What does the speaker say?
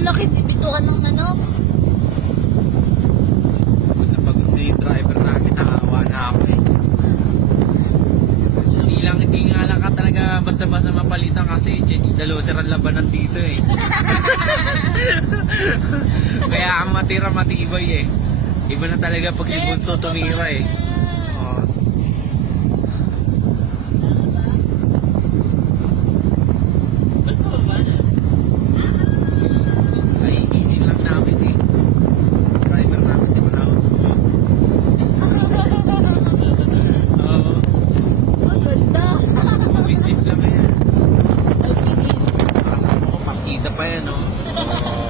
manok, hindi bitukan ng manok. Napagod na yung driver namin, nakawa na ako eh. Hindi nga lang ka talaga basta-basta mapalitan kasi change the loser ang labanan dito eh. Kaya ang matira matibay eh. Iba na talaga pag si Bunso tumira eh. Oo. Ay, easy lang namin eh. Driver namin, di ba na ako? Oo. Ang ganda. Bit-bit lang yan. Ang kinis. Kasama ko, makita pa yan oh.